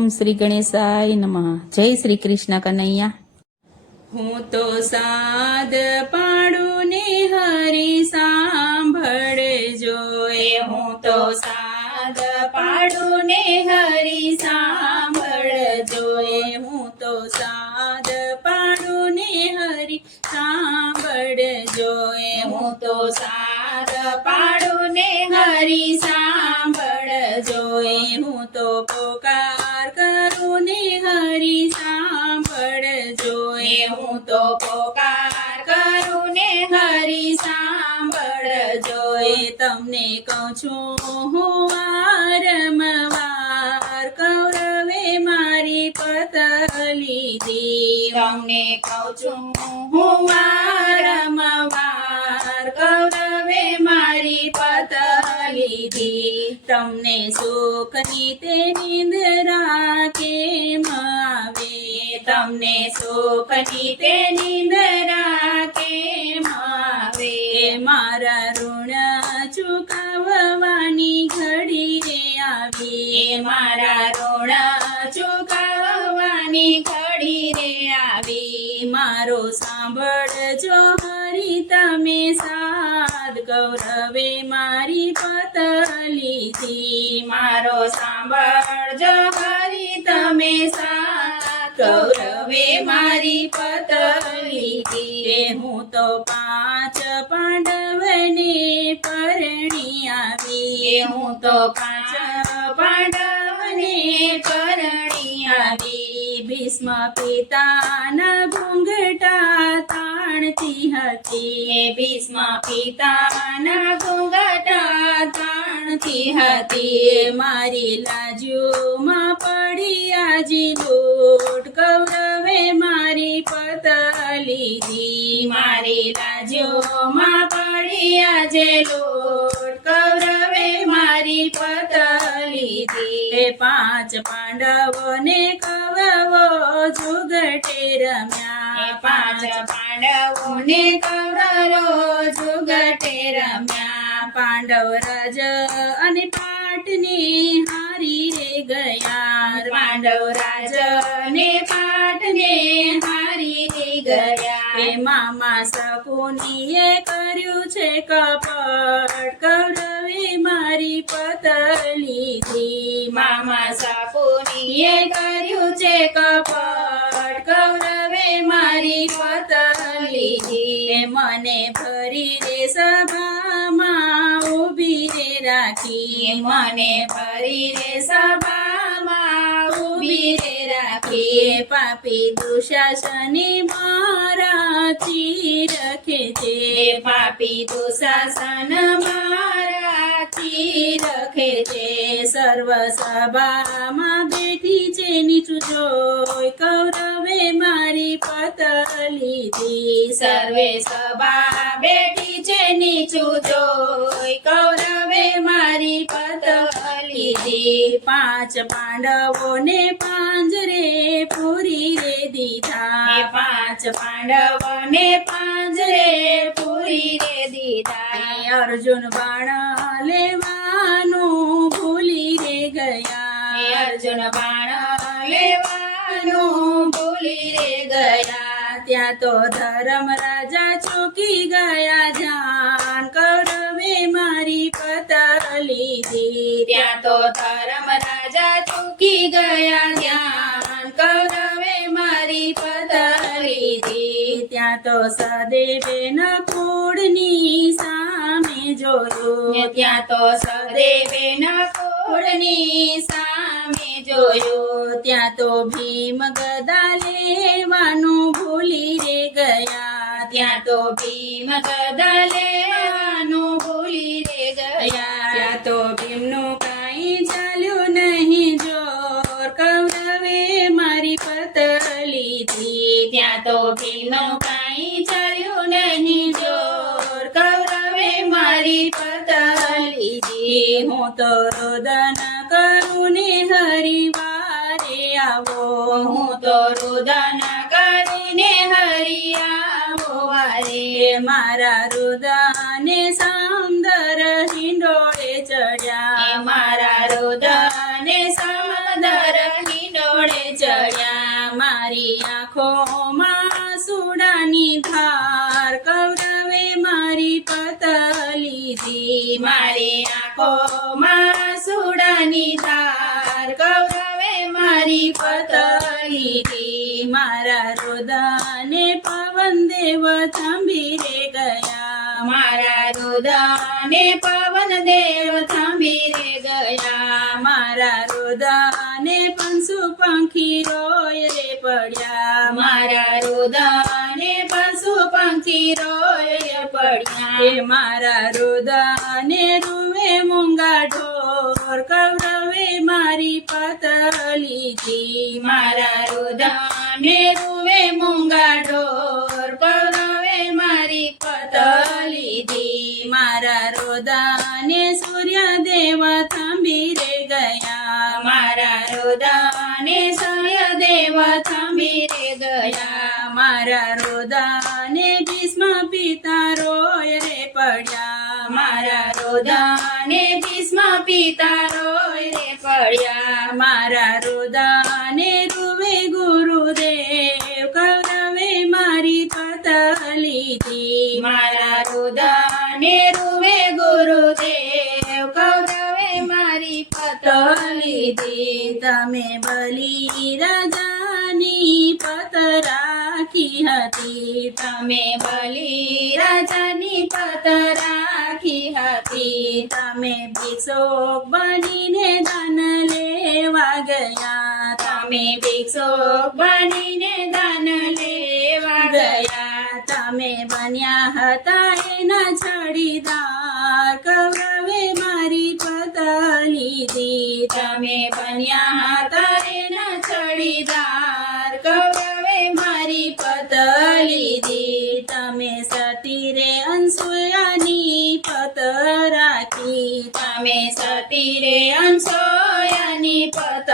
ઓમ શ્રી ગણેશાય નમઃ. જય શ્રી કૃષ્ણ કનૈયા. હું તો સાદ પાડું ને હરી સાંભળજો. હું તો સાદ પાડું ને હરી સાંભળજો. હું તો સાદ પાડું ને હરી સાંભળજો. હું તો સાદ પાડું ને હરી સાંભળજો. હું તો પોકાર કરું ને હરી સાંભળજો. હું તો પોકાર કરું ને હરી સાંભળજો. તમને કહું છું હું વારંવાર કૌરવે મારી પત લીધી. તમને કહું છું હું વારંવાર કૌરવે મારી પત લીધી. તમને સુખની તે નિંદ્રા કેમ આવે? તમને સુખની તે નિંદ્રા કેમ આવે? મારા ઋણ ચૂકવવાની ઘડી રે આવી. મારા ઋણ ચૂકવવાની ઘડી રે આવી. મારો સાંભળજો હરી તમે સાદ કૌરવે મારી પત લીધી. મારો સાંભળજો હરી તમે સાદ કૌરવે મારી પત લીધી. હું તો 5 પાંડવને પરણી આવી. હું તો 5 પાંડવને પરણી આવી. ભીષ્મ પિતાના ઘૂંઘટા તાણતી હતી. ભીષ્મ પિતાના ઘૂંઘટા તાણતી હતી. મારી લાજુમાં પડી આજી લૂટ કૌરવે મારી પત લીધી. મારી લાજુમાં પડી આજે લૂટ કૌરવે મારી પત લીધી. 5 પાંડવોને કૌરવો જુગટે રમ્યા. 5 પાંડવોને કૌરવો જુગટે રમ્યા. પાંડવ રાજ અને પાટને હારી રે ગયા. પાંડવ રાજ ને પાટને હારી રે ગયા. મામા શકુનીએ કર્યું છે કપટ કૌરવે મારી પત લીધી. મામા શકુનીએ કર્યું છે કપટ કૌરવે મારી પત લીધી. મને ભરી રે સભામાં ઊભી રે રાખી. મને ભરી રે સભામાં ઊભી રે રાખી. પાપી દુશાસની મારાથી રખે છે. પાપી દુશાસન મારાથી રખે છે. સર્વ સભામાં બેઠી છે નીચું જોઈ કૌરવે મારી પત લીધી. સર્વે સભા બેઠી છે નીચું જોઈ કૌરવે મારી પત લીધી. 5 પાંડવોને પાંજરે પૂરી રે દીધા. 5 પાંડવોને પાંજરે પૂરી રે દીધા. અર્જુન બાણ લેવાનું ભૂલી રે ગયા. અર્જુન બાણ લેવાનું ભૂલી રે ગયા. ત્યાં તો ધર્મ રાજા ચૂકી ગયા જાન કૌરવે મારી પત લીધી. ત્યાં તો ધર્મ રાજા ચૂકી ગયા જ્ઞાન કૌરવે મારી પત લીધી. ત્યાં તો સદેવે નકુળની સામે જોયું. ત્યાં તો સદેવે નકુળની સામે જોયું. ત્યાં તો ભીમ ગદા લેવાનું ભૂલી રે ગયા. ત્યાં તો ભીમ ગદા લેવાનું ભૂલી રે ગયા. ત્યાં તો ભીમનું કાંઈ ચાલ્યું નહીં જોર કૌરવે મારી પત લીધી. ત્યાં તો ભીમનું કાંઈ ચાલ્યું નહીં જોર કૌરવે મારી પત લીધી. હું તો રોદન કરું ને હરી વારે આવો. હું તો રોદન કરીને હરી આવો વારે. મારા રુદને સામદર હિંડોળે ચડ્યા. મારા રુદને સામદર હિંડોળે ધાર કૌરવે મારી પત લીધી મારી આંખોમાં સુડાની ધાર કૌરવે મારી પત લીધી મારા રુદને પવન દેવ થાંભી રે ગયા મારા રુદને પવન દેવ થાંભી રે ગયા મારા રુદને પંશુ પંખી રોય રે પડ્યા મારા રુદને પશુ પંખી રોય પડ્યા એ મારા રુદને રૂવે મૂંગા ઢોર કૌરવે મારી પત લીધી મારા રુદને રૂવે મૂંગા ઢોર કૌરવે મારી પત લીધી મારા રુદને સૂર્યદેવ થાંભી રે ગયા મારા રુદને સૂર્યદેવ થાંભી રે ગયા મારા રુદને ભીષ્મ પિતા રોય રે પડ્યા મારા રુદને ભીષ્મ પિતા રોય રે પડ્યા મારા રુદને રૂવે ગુરુદેવ કૌરવે મારી પત લીધી મારા રુદને રૂવે ગુરુદેવ કૌરવે મારી પત લીધી તમે બલી રાજાની પત રાખી હતી તમે બલી રાજાની પત રાખી હતી તમે ભિક્ષુક બનીને દાન લેવા ગયા તમે ભિક્ષુક બનીને દાન લેવા ગયા તમે બન્યા હતા એના છડીદાર કૌરવે મારી પત લીધી તમે બન્યા હતા એના છડીદાર કૌરવે મારી પત લીધી તમે સતી રે અનસૂયાની પત રાખી તમે સતી રે અનસૂયાની પત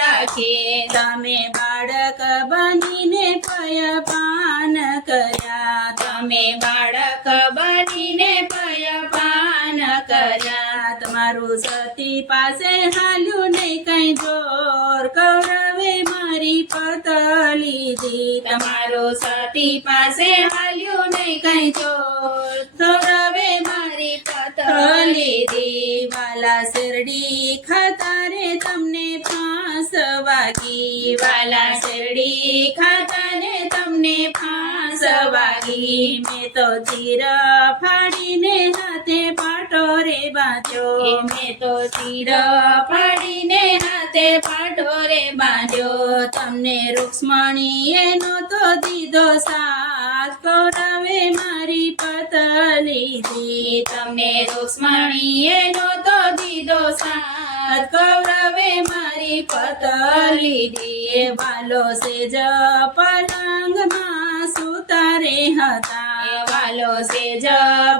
રાખી તમે બાળક બનીને પયપાન કર્યા તમે બાળક બનીને પયપાન કર્યા તમારું સતી પાસે હાલ્યું નહીં કઈ જોર કૌરવે મારી પત લીધી તમારો સતી પાસે હાલ્યું નહીં કઈ ચોર કૌરવે મારી પત લીધી વાલા શેરડી ખાતા રે તમને ફાંસ વાગી વાલા શેરડી ખાતાને તમને ફાંસ વાગી મેં તો તીર ફાડીને હાથે પાટો રે બાંધ્યો મેં તો તીર ફાડીને હાથે પાટો રે બાંધ્યો તમને રૂક્ષ્મણીએ નહોતો દીધો સાથ કૌરવે મારી પત લીધી તમને રૂક્ષ્મણીએ નહોતો દીધો સાથ કૌરવે મારી પત લીધી એ વાલો સેજ પલંગમાં સુતારે હતા વાલો સેજ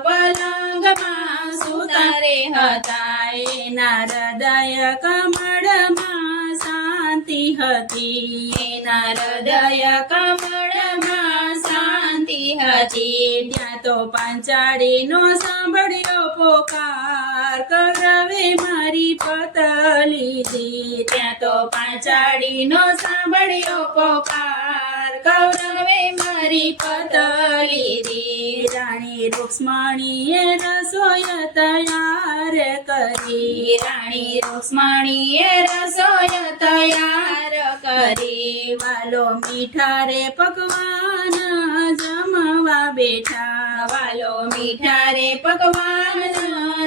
પલંગમાં સુતારે હતા એના હૃદય કમળમાં શાંતિ હતી એના હૃદય કમળમાં શાંતિ હતી ત્યાં તો પાંચાળીનો સાંભળ્યો પોકાર કૌરવે મારી પત લીધી ત્યાં તો પાંચાળીનો સાંભળ્યો પોકાર કૌરવે મારી પત લીધી રાણી રૂક્ષ્મણીએ રસોઈ તૈયાર કરી રાણી રૂક્ષ્મણીએ રસોઈ તૈયાર કરી વાલો મીઠા રે પકવાન જમવા બેઠા વાલો મીઠા રે પકવાન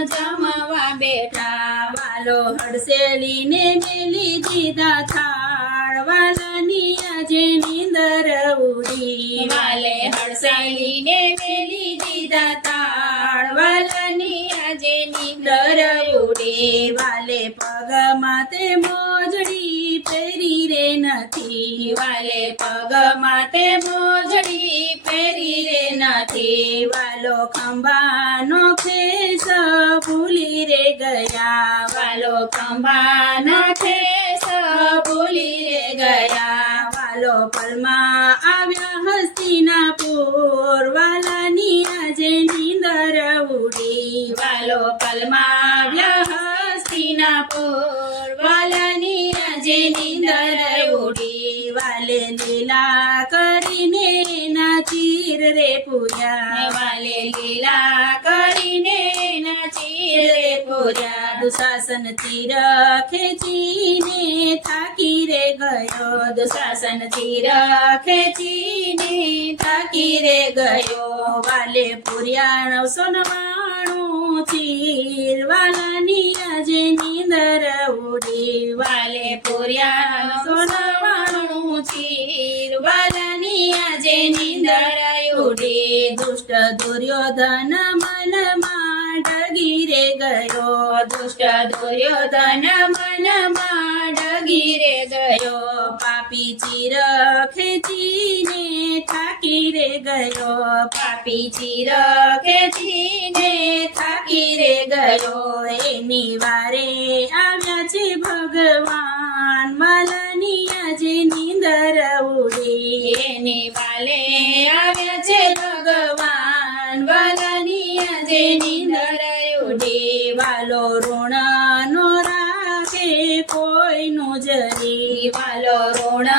જમવા બેઠા વાલો હડસેલીને મેલી દીધા થાળ વાલાની આજે નીંદર ઉડી વાલે હડસાલીને મેલી દીધા તાળ વાલાની આજે નીંદર ઉડી વાલે પગમાં તે મોજડી પહેરી રે નથી વાલે પગ માતે મોજડી પહેરી રે નથી વાલો ખંભાનો ખેસ ભૂલી રે ગયા વાલો ખંભા નાખે ભૂલી રે ગયા વાલો પલમાં આવ્યા હસ્તિનાપુર વાલાની આજે નીંદર ઉડી વાલો પલમાં હસ્તિનાપુર વાલાની આજે નીંદર ઉડી વાલે લીલા કરીને ના ચીર રે પૂર્યા વાલે લીલા કરીને એના ચીર રે પૂર્યા દુશાસન તીર ખેંચીને થાકી રે ગયો દુશાસન તીર ખેંચીને થાકી રે ગયો વાલે પૂર્યા 999 ચીર વાલાની આજે નીંદર ઉડી વાલે પૂર્યા 999 ચીર વાલાની આજે નીંદર ઉડી દુષ્ટ દુર્યોધન મનમાં ડગી રે ગયો દુષ્ટ દુર્યોધન મનમાં ડગી રે ગયો પાપી ચીર ખેંચીને થાકી રે ગયો પાપી ચીર ખેંચીને થાકી રે ગયો એની વારે આવ્યા છે ભગવાન વાલાની આજે નીંદર ઉડી એની વાલે આવ્યા છે ભગવાન વાલાની આજે નીંદર ઉડી વાલો ઋણ નો રાખે કોઈનું જરી વાલો ઋણ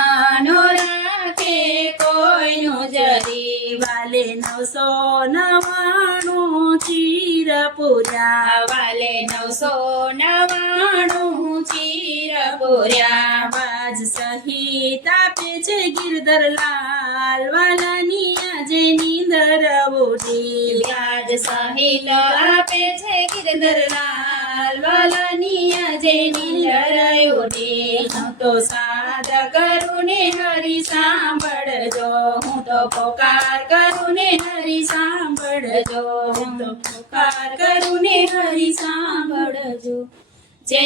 નો રાખે કોઈનું જરી વાલે 999 ચીર પૂર્યા વાલે 999 ચીર પૂર્યા બાજ સહિત આપે છે ગિરધરલાલ વાલાની આજે નીંદર ઉડી વ્યાજ સહિત આપે છે ગિરધરલાલ વાલાની આજે નીંદર ઉડી હું તો સાદ કરું ને હરી સાંભળજો હું તો પોકાર કરું ને હરી સાંભળજો હું તો પોકાર કરું ને હરી સાંભળજો જય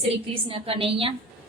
શ્રી કૃષ્ણ કનૈયા